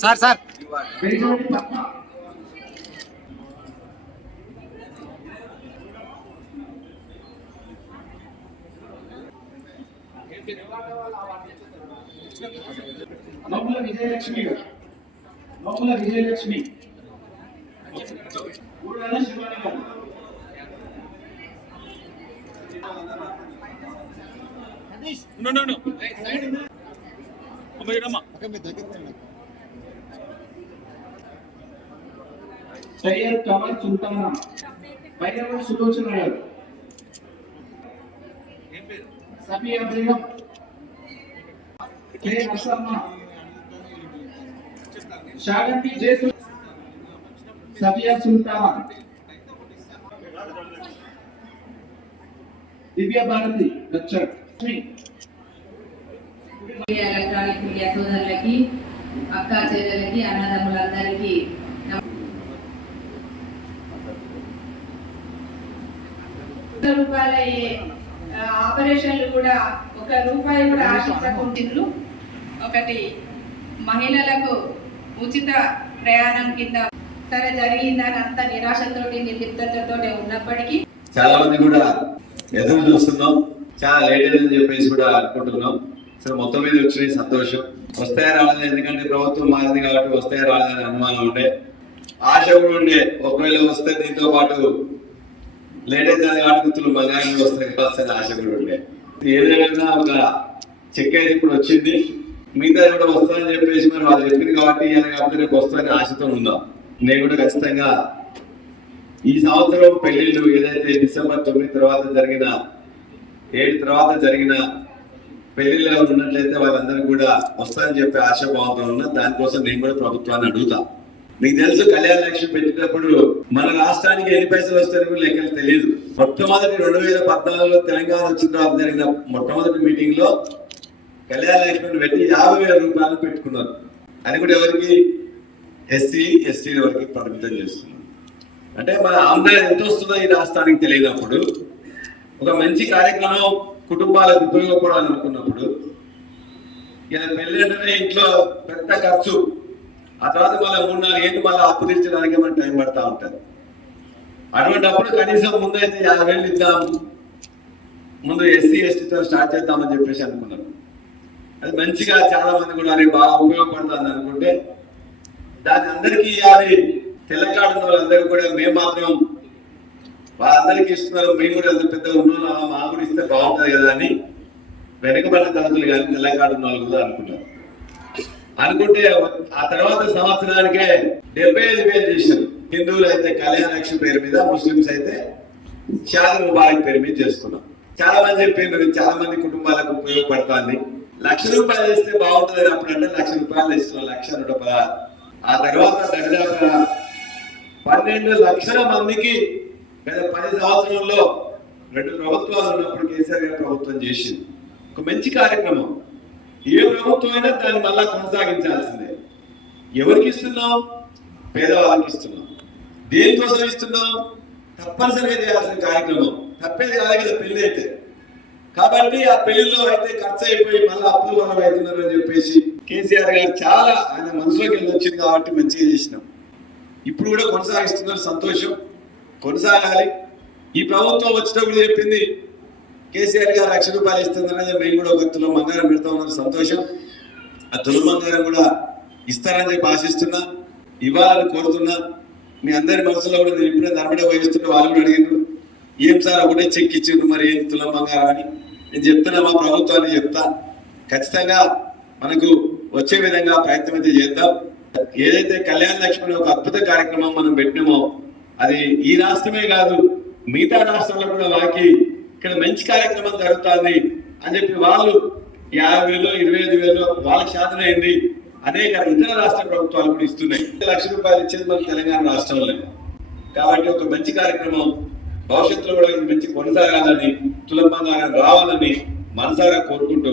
Sir sir. లోపల విజయలక్ష్మి గారు. లోపల విజయలక్ష్మి. ఊడాల శివాని గారు ఉండు, ఉండు, ఉండు. అమ్మాయి రమ్మా. సయ్యద్ కమల్ సుల్తానా పైరవ సులోచన గారు Safiya Begum K Shaganti Jesu Safiya Sultana. Divya Bharati electronic media సోదరులకి అక్క చెల్లెలకి అన్నదమ్ములందరికీ రూపాయల ఆపరేషన్లు కూడా ఒక రూపాయి కూడా ఆశించకుంటుండ్రు ఒకటి మహిళలకు ఉచిత ప్రయాణం కింద సరే జరిగిందని అంత నిరాశతోటి నిర్లిప్తతతో ఉన్నప్పటికీ చాలా మంది కూడా ఎదురు చూస్తున్నాం. చాలా లేట్ అయిందని చెప్పేసి కూడా అనుకుంటున్నాం. సో మొత్తం మీద వచ్చినాయి సంతోషం. వస్తాయా రాలేదు? ఎందుకంటే ప్రభుత్వం మారింది కాబట్టి వస్తాయా రాలేదని అనుమానం ఉండే. ఆశ కూడా ఉండే. ఒకవేళ వస్తే దీంతో పాటు లేట్ అయితే కాబట్టి తులు బంగారం వస్తాయి కావాల్సిన ఆశ కూడా ఉండే. ఏదైనా ఒక చెక్ అయితే ఇప్పుడు వచ్చింది. మిగతా కూడా వస్తాయని చెప్పేసి మరి వాళ్ళు చెప్పింది కాబట్టి కాబట్టి రేపు వస్తాయని ఆశతో ఉందాం. నేను కూడా ఖచ్చితంగా ఈ సంవత్సరం పెళ్ళిళ్ళు ఏదైతే డిసెంబర్ తొమ్మిది తర్వాత జరిగిన ఏడు తర్వాత జరిగిన పెళ్ళిళ్ళు ఉన్నట్లయితే వాళ్ళందరూ కూడా వస్తారని చెప్పి ఆశాభావంతో ఉన్నా దానికోసం నేను కూడా ప్రభుత్వాన్ని అడుగుతా. మీకు తెలుసు కళ్యాణ లక్ష్మి పెట్టినప్పుడు మన రాష్ట్రానికి ఎన్ని పైసలు వస్తాయని లెక్కలు తెలియదు మొట్టమొదటి రెండు వేల పద్నాలుగులో తెలంగాణ వచ్చిన తర్వాత జరిగిన మొట్టమొదటి మీటింగ్లో కళ్యాణ లక్ష్మిని పెట్టి యాభై వేల రూపాయలు పెట్టుకున్నారు. అది కూడా ఎవరికి? ఎస్సీ ఎస్టీ వరకు పరిమితం చేస్తున్నారు. అంటే మన ఆంధ్ర ఎంత వస్తుందో ఈ రాష్ట్రానికి తెలియనప్పుడు ఒక మంచి కార్యక్రమం కుటుంబాలకు ఉపయోగపడాలి అనుకున్నప్పుడు ఇలా ఇంట్లో పెద్ద ఖర్చు. ఆ తర్వాత మళ్ళీ మూడు నాలుగు ఏళ్ళు మళ్ళీ అప్పు తీర్చడానికి మనం టైం పడతా ఉంటుంది. అటువంటిప్పుడు కనీసం ముందు అయితే యాభై వేలు ఇద్దాం. ముందు ఎస్సీ ఎస్టీతో స్టార్ట్ చేద్దామని చెప్పేసి అనుకున్నాం. అది మంచిగా చాలా మంది కూడా అది బాగా ఉపయోగపడుతుంది అనుకుంటే దాన్ని అందరికీ ఇవ్వాలి తెలంగాణ వాళ్ళందరూ కూడా మేము మాత్రం వాళ్ళందరికీ ఇస్తున్నారు. మేము కూడా అంత పెద్ద ఉన్నాం మా కూడా ఇస్తే బాగుంటుంది కదా అని వెనకబడిన తరగతులు కానీ తెలంగాణ వాళ్ళు కూడా అనుకున్నారు అనుకుంటే ఆ తర్వాత సంవత్సరానికే డెబ్బై ఐదు వేలు చేశారు. హిందువులు అయితే కళ్యాణ పేరు మీద ముస్లిమ్స్ అయితే షాది ముబారక్ పేరు మీద చేస్తున్నాం చాలా మంది చెప్పారు చాలా మంది కుటుంబాలకు ఉపయోగపడుతుంది. లక్ష రూపాయలు ఇస్తే బాగుంటుంది అప్పుడు అంటే లక్ష రూపాయలు ఇస్తున్నాం లక్ష నూట ఆ తర్వాత దరిదాపుగా పన్నెండు లక్షల మందికి గత పది సంవత్సరంలో రెండు ప్రభుత్వాలు ఉన్నప్పుడు కేసీఆర్ గారు ప్రభుత్వం చేసింది. ఒక మంచి కార్యక్రమం. ఏ ప్రభుత్వం అయినా దాన్ని మళ్ళా కొనసాగించాల్సిందే. ఎవరికి ఇస్తున్నాం? పేదవాళ్ళకి ఇస్తున్నాం. దేనికోసం ఇస్తున్నాం? తప్పనిసరిగా చేయాల్సిన కార్యక్రమం. తప్పేది కాదు కదా పెళ్ళి అయితే. కాబట్టి ఆ పెళ్ళిలో అయితే ఖర్చు అయిపోయి మళ్ళీ అప్పులు వల్ల అవుతున్నారు అని చెప్పేసి కేసీఆర్ గారు చాలా ఆయన మనసులోకి వెళ్ళి వచ్చింది కాబట్టి మంచిగా చేసినాం. ఇప్పుడు కూడా కొనసాగిస్తున్నారు సంతోషం. కొనసాగాలి. ఈ ప్రభుత్వం వచ్చినప్పుడు చెప్పింది కేసీఆర్ గారు లక్ష రూపాయలు ఇస్తుందనేది మేము కూడా ఒక తులం బంగారం పెడతా ఉన్నారు సంతోషం. ఆ తులం బంగారం కూడా ఇస్తారని చెప్పి ఆశిస్తున్నా. ఇవ్వాలని కోరుతున్నా. మీ అందరి మనసులో కూడా నేను ఇప్పుడే నర్మడే వహిస్తున్న వాళ్ళు కూడా అడిగినారు ఏం సార్ ఒకటే చెక్ ఇచ్చిండ్రు మరి ఏం తులం బంగారం అని? నేను చెప్తున్నా మా ప్రభుత్వాన్ని చెప్తా. ఖచ్చితంగా మనకు వచ్చే విధంగా ప్రయత్నం అయితే చేద్దాం. ఏదైతే కళ్యాణ లక్ష్మి ఒక అద్భుత కార్యక్రమం మనం పెట్టినామో అది ఈ రాష్ట్రమే కాదు మిగతా రాష్ట్రాల్లో కూడా వాకి ఇక్కడ మంచి కార్యక్రమం జరుగుతుంది అని చెప్పి వాళ్ళు యాభై వేలు ఇరవై ఐదు వేలు వాళ్ళకి శాతం అయింది. అనేక ఇతర రాష్ట్ర ప్రభుత్వాలు కూడా ఇస్తున్నాయి. లక్ష రూపాయలు ఇచ్చేది మన తెలంగాణ రాష్ట్రంలో కాబట్టి ఒక మంచి కార్యక్రమం భవిష్యత్తులో కూడా మంచి కొనసాగాలని తులంబంగారం రావాలని మనసారా కోరుకుంటూ